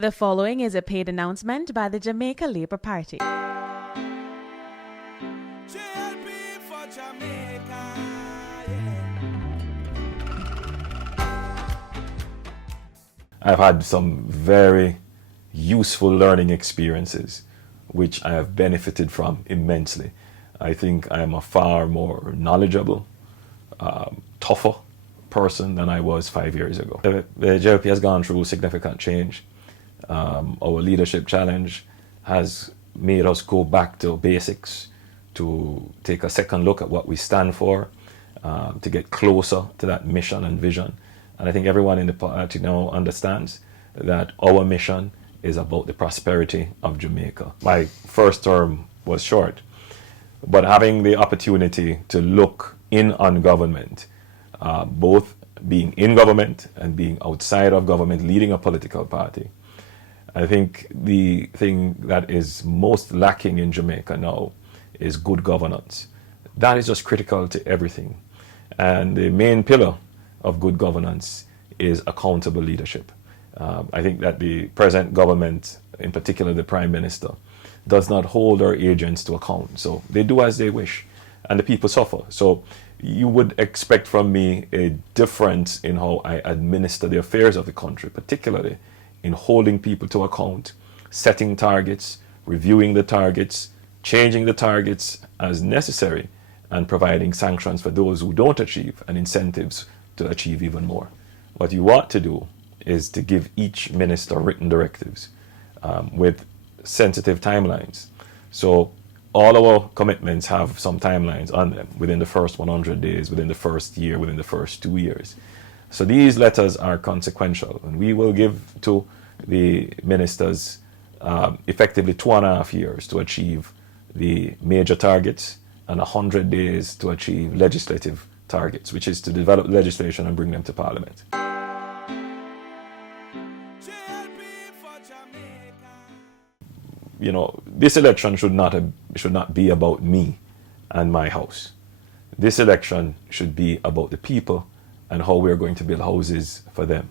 The following is a paid announcement by the Jamaica Labour Party. JLP for Jamaica, I've had some very useful learning experiences which I have benefited from immensely. I think I am a far more knowledgeable, tougher person than I was 5 years ago. The JLP has gone through significant change. Our leadership challenge has made us go back to basics, to take a second look at what we stand for, to get closer to that mission and vision. And I think everyone in the party now understands that our mission is about the prosperity of Jamaica. My first term was short, but having the opportunity to look in on government, both being in government and being outside of government, leading a political party, I think the thing that is most lacking in Jamaica now is good governance. That is just critical to everything. And the main pillar of good governance is accountable leadership. I think that the present government, in particular the Prime Minister, does not hold our agents to account. So they do as they wish, and the people suffer. So you would expect from me a difference in how I administer the affairs of the country, particularly in holding people to account, setting targets, reviewing the targets, changing the targets as necessary, and providing sanctions for those who don't achieve and incentives to achieve even more. What you want to do is to give each minister written directives with sensitive timelines. So all our commitments have some timelines on them within the first 100 days, within the first year, within the first 2 years. So these letters are consequential, and we will give to the ministers effectively 2.5 years to achieve the major targets and 100 days to achieve legislative targets, which is to develop legislation and bring them to Parliament. JLP for Jamaica. You know, this election should not be about me and my house. This election should be about the people and how we're going to build houses for them.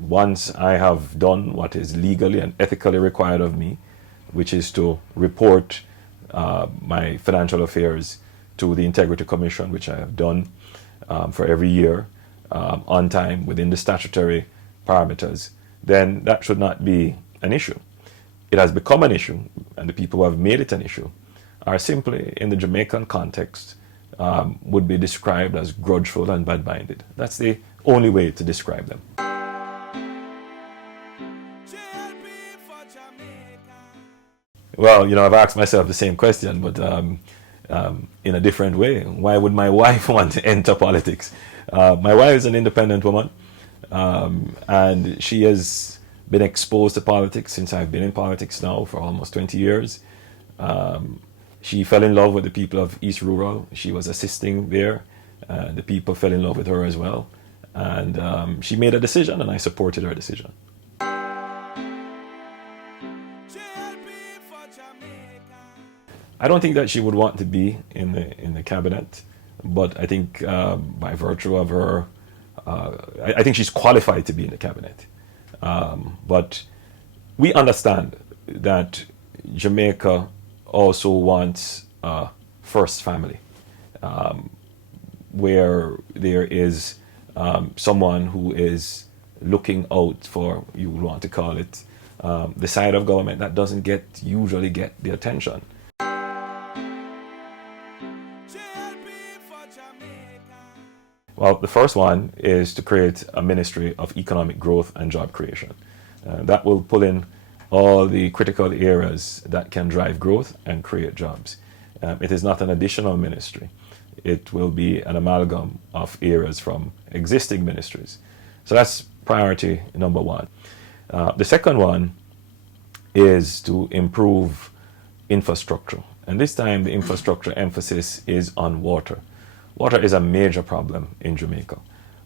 Once I have done what is legally and ethically required of me, which is to report my financial affairs to the Integrity Commission, which I have done for every year, on time, within the statutory parameters, then that should not be an issue. It has become an issue, and the people who have made it an issue are simply, in the Jamaican context, would be described as grudgeful and bad-minded. That's the only way to describe them. JLP for Jamaica. Well, you know, I've asked myself the same question, but in a different way. Why would my wife want to enter politics? My wife is an independent woman, and she has been exposed to politics since I've been in politics now for almost 20 years. She fell in love with the people of East Rural. She was assisting there. The people fell in love with her as well. And she made a decision, and I supported her decision. JLP for Jamaica. I don't think that she would want to be in the cabinet, but I think by virtue of her, I think she's qualified to be in the cabinet. But we understand that Jamaica also wants a first family, where there is someone who is looking out for, you would want to call it, the side of government that doesn't usually get the attention. JLP for Jamaica. Well, the first one is to create a Ministry of Economic Growth and Job Creation. That will pull in all the critical areas that can drive growth and create jobs. It is not an additional ministry. It will be an amalgam of areas from existing ministries. So that's priority number one. The second one is to improve infrastructure. And this time the infrastructure emphasis is on water. Water is a major problem in Jamaica,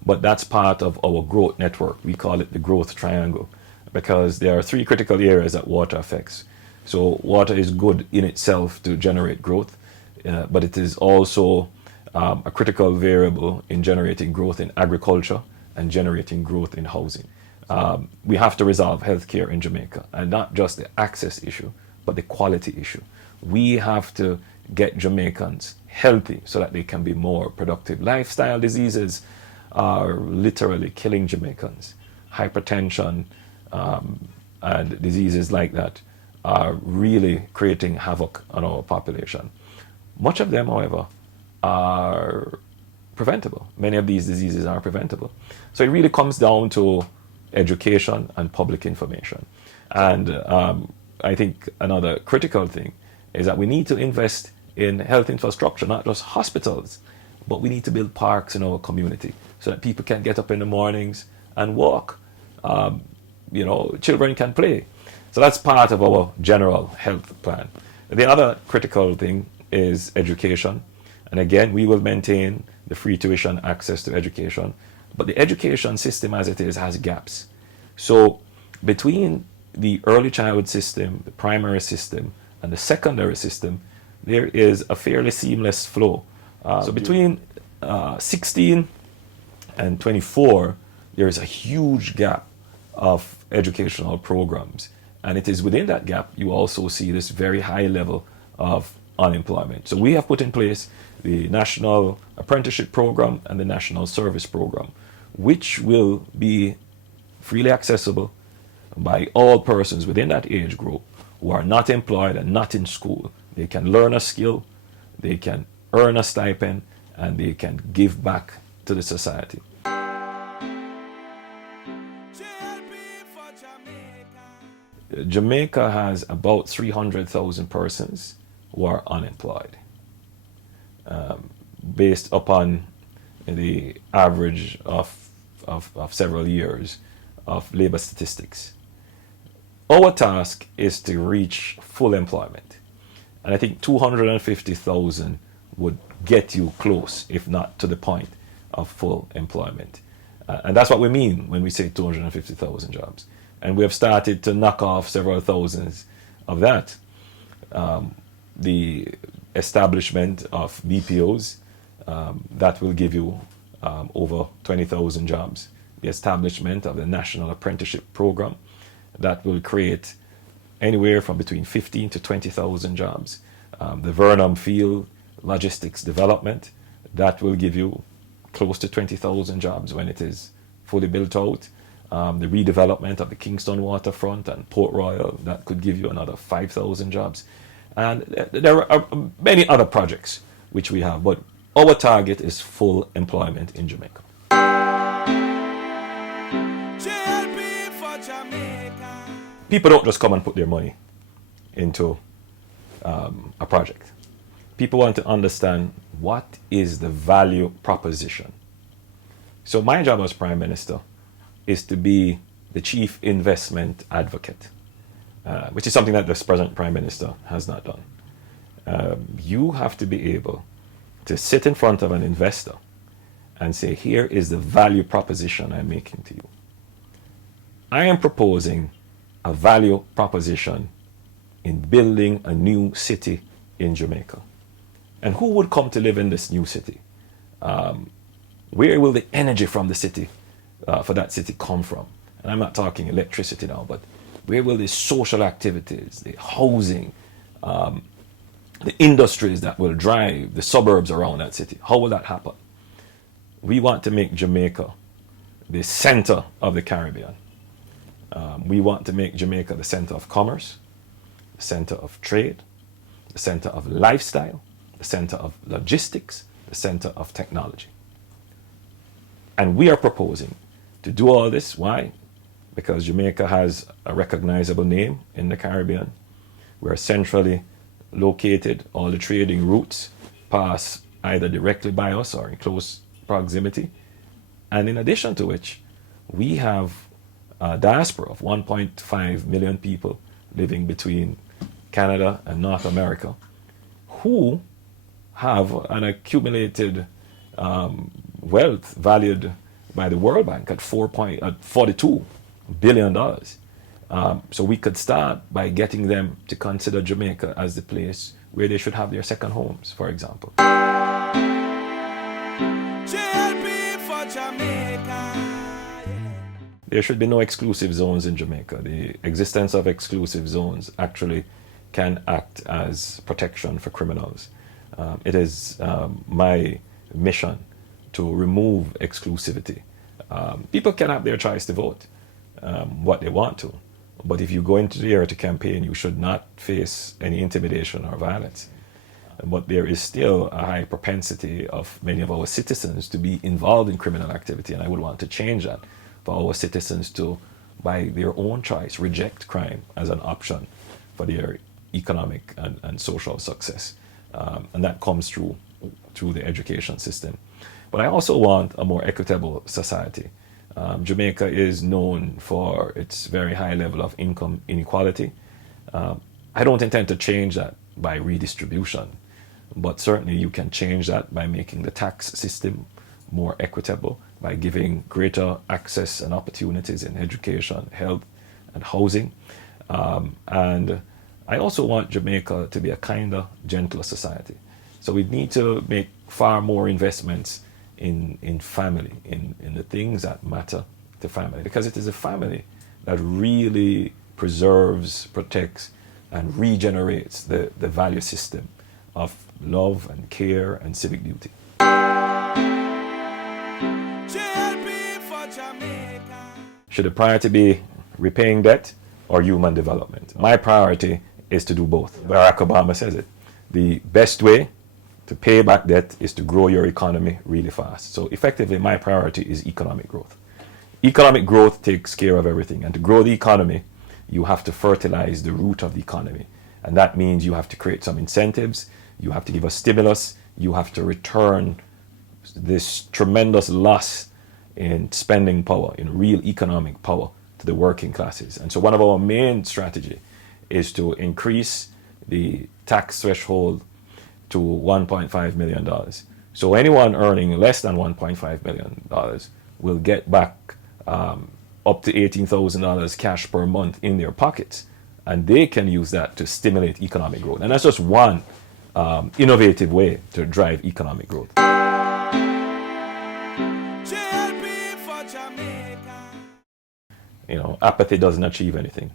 but that's part of our growth network. We call it the growth triangle, because there are 3 critical areas that water affects. So water is good in itself to generate growth, but it is also a critical variable in generating growth in agriculture and generating growth in housing. We have to resolve healthcare in Jamaica, and not just the access issue, but the quality issue. We have to get Jamaicans healthy so that they can be more productive. Lifestyle diseases are literally killing Jamaicans. Hypertension and diseases like that are really creating havoc on our population. Much of them, however, are preventable. Many of these diseases are preventable. So it really comes down to education and public information. And I think another critical thing is that we need to invest in health infrastructure, not just hospitals, but we need to build parks in our community so that people can get up in the mornings and walk. Children can play. So that's part of our general health plan. The other critical thing is education. And again, we will maintain the free tuition access to education. But the education system as it is has gaps. So between the early childhood system, the primary system, and the secondary system, there is a fairly seamless flow. So between 16 and 24, there is a huge gap of educational programs. And it is within that gap you also see this very high level of unemployment. So we have put in place the National Apprenticeship Program and the National Service Program, which will be freely accessible by all persons within that age group who are not employed and not in school. They can learn a skill, they can earn a stipend, and they can give back to the society. Jamaica has about 300,000 persons who are unemployed, based upon the average of several years of labor statistics. Our task is to reach full employment. And I think 250,000 would get you close, if not to the point of full employment. And that's what we mean when we say 250,000 jobs. And we have started to knock off several thousands of that. The establishment of BPOs, that will give you over 20,000 jobs. The establishment of the National Apprenticeship Program, that will create anywhere from between 15 to 20,000 jobs. The Vernam Field Logistics Development, that will give you close to 20,000 jobs when it is fully built out. The redevelopment of the Kingston waterfront and Port Royal, that could give you another 5,000 jobs. And there are many other projects which we have, but our target is full employment in Jamaica. People don't just come and put their money into a project. People want to understand what is the value proposition. So my job as Prime Minister is to be the chief investment advocate, which is something that this present Prime Minister has not done. You have to be able to sit in front of an investor and say, here is the value proposition I'm making to you. I am proposing a value proposition in building a new city in Jamaica. And who would come to live in this new city? Where will the energy from the city, for that city, come from? And I'm not talking electricity now, but where will the social activities, the housing, the industries that will drive the suburbs around that city, how will that happen? We want to make Jamaica the center of the Caribbean. We want to make Jamaica the center of commerce, the center of trade, the center of lifestyle, the center of logistics, the center of technology. And we are proposing to do all this. Why? Because Jamaica has a recognizable name in the Caribbean. We're centrally located. All the trading routes pass either directly by us or in close proximity. And in addition to which, we have a diaspora of 1.5 million people living between Canada and North America who have an accumulated wealth valued by the World Bank at $42 billion. So we could start by getting them to consider Jamaica as the place where they should have their second homes, for example. There should be no exclusive zones in Jamaica. The existence of exclusive zones actually can act as protection for criminals. It is my mission to remove exclusivity. People can have their choice to vote what they want to, but if you go into the area to campaign, you should not face any intimidation or violence. But there is still a high propensity of many of our citizens to be involved in criminal activity, and I would want to change that for our citizens to, by their own choice, reject crime as an option for their economic and social success. And that comes through the education system. But I also want a more equitable society. Jamaica is known for its very high level of income inequality. I don't intend to change that by redistribution, but certainly you can change that by making the tax system more equitable, by giving greater access and opportunities in education, health, and housing. And I also want Jamaica to be a kinder, gentler society. So we need to make far more investments in family, in the things that matter to family, because it is a family that really preserves, protects, and regenerates the value system of love and care and civic duty. JLP for Jamaica. Should the priority be repaying debt or human development? My priority is to do both. Barack Obama says it. The best way to pay back debt is to grow your economy really fast. So effectively, my priority is economic growth. Economic growth takes care of everything. And to grow the economy, you have to fertilize the root of the economy. And that means you have to create some incentives, you have to give a stimulus, you have to return this tremendous loss in spending power, in real economic power to the working classes. And so one of our main strategy is to increase the tax threshold to $1.5 million. So anyone earning less than $1.5 million will get back up to $18,000 cash per month in their pockets. And they can use that to stimulate economic growth. And that's just one innovative way to drive economic growth. JLP for Jamaica. You know, apathy doesn't achieve anything.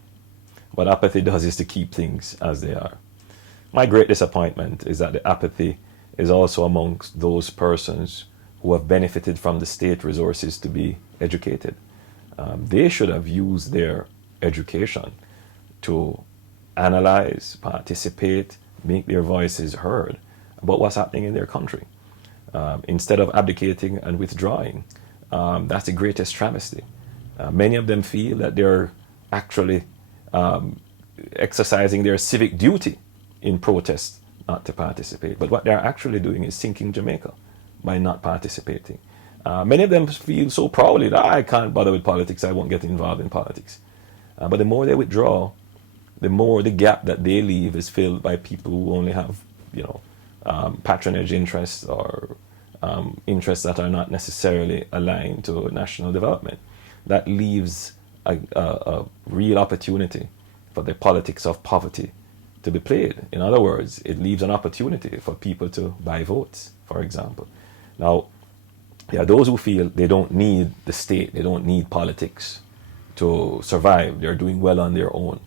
What apathy does is to keep things as they are. My great disappointment is that the apathy is also amongst those persons who have benefited from the state resources to be educated. They should have used their education to analyze, participate, make their voices heard about what's happening in their country. Instead of abdicating and withdrawing, that's the greatest travesty. Many of them feel that they're actually exercising their civic duty in protest not to participate. But what they're actually doing is sinking Jamaica by not participating. Many of them feel so proudly that I can't bother with politics, I won't get involved in politics. But the more they withdraw, the more the gap that they leave is filled by people who only have, patronage interests or interests that are not necessarily aligned to national development. That leaves a real opportunity for the politics of poverty to be played. In other words, it leaves an opportunity for people to buy votes, for example. Now, there are those who feel they don't need the state, they don't need politics to survive. They're doing well on their own.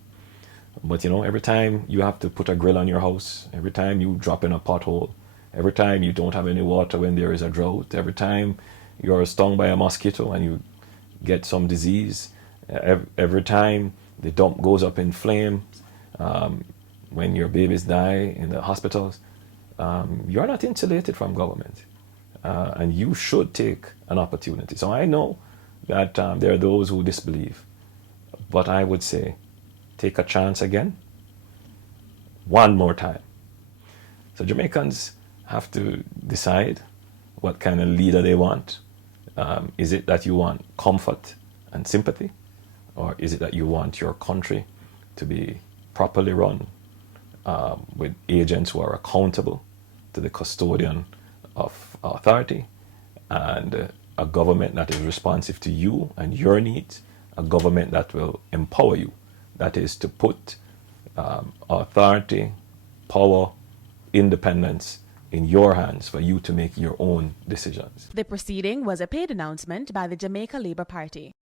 But every time you have to put a grill on your house, every time you drop in a pothole, every time you don't have any water when there is a drought, every time you're stung by a mosquito and you get some disease, every time the dump goes up in flame, when your babies die in the hospitals, you're not insulated from government. And you should take an opportunity. So I know that there are those who disbelieve. But I would say, take a chance again, one more time. So Jamaicans have to decide what kind of leader they want. Is it that you want comfort and sympathy? Or is it that you want your country to be properly run with agents who are accountable to the custodian of authority, and a government that is responsive to you and your needs, a government that will empower you, that is to put authority, power, independence in your hands for you to make your own decisions. The proceeding was a paid announcement by the Jamaica Labour Party.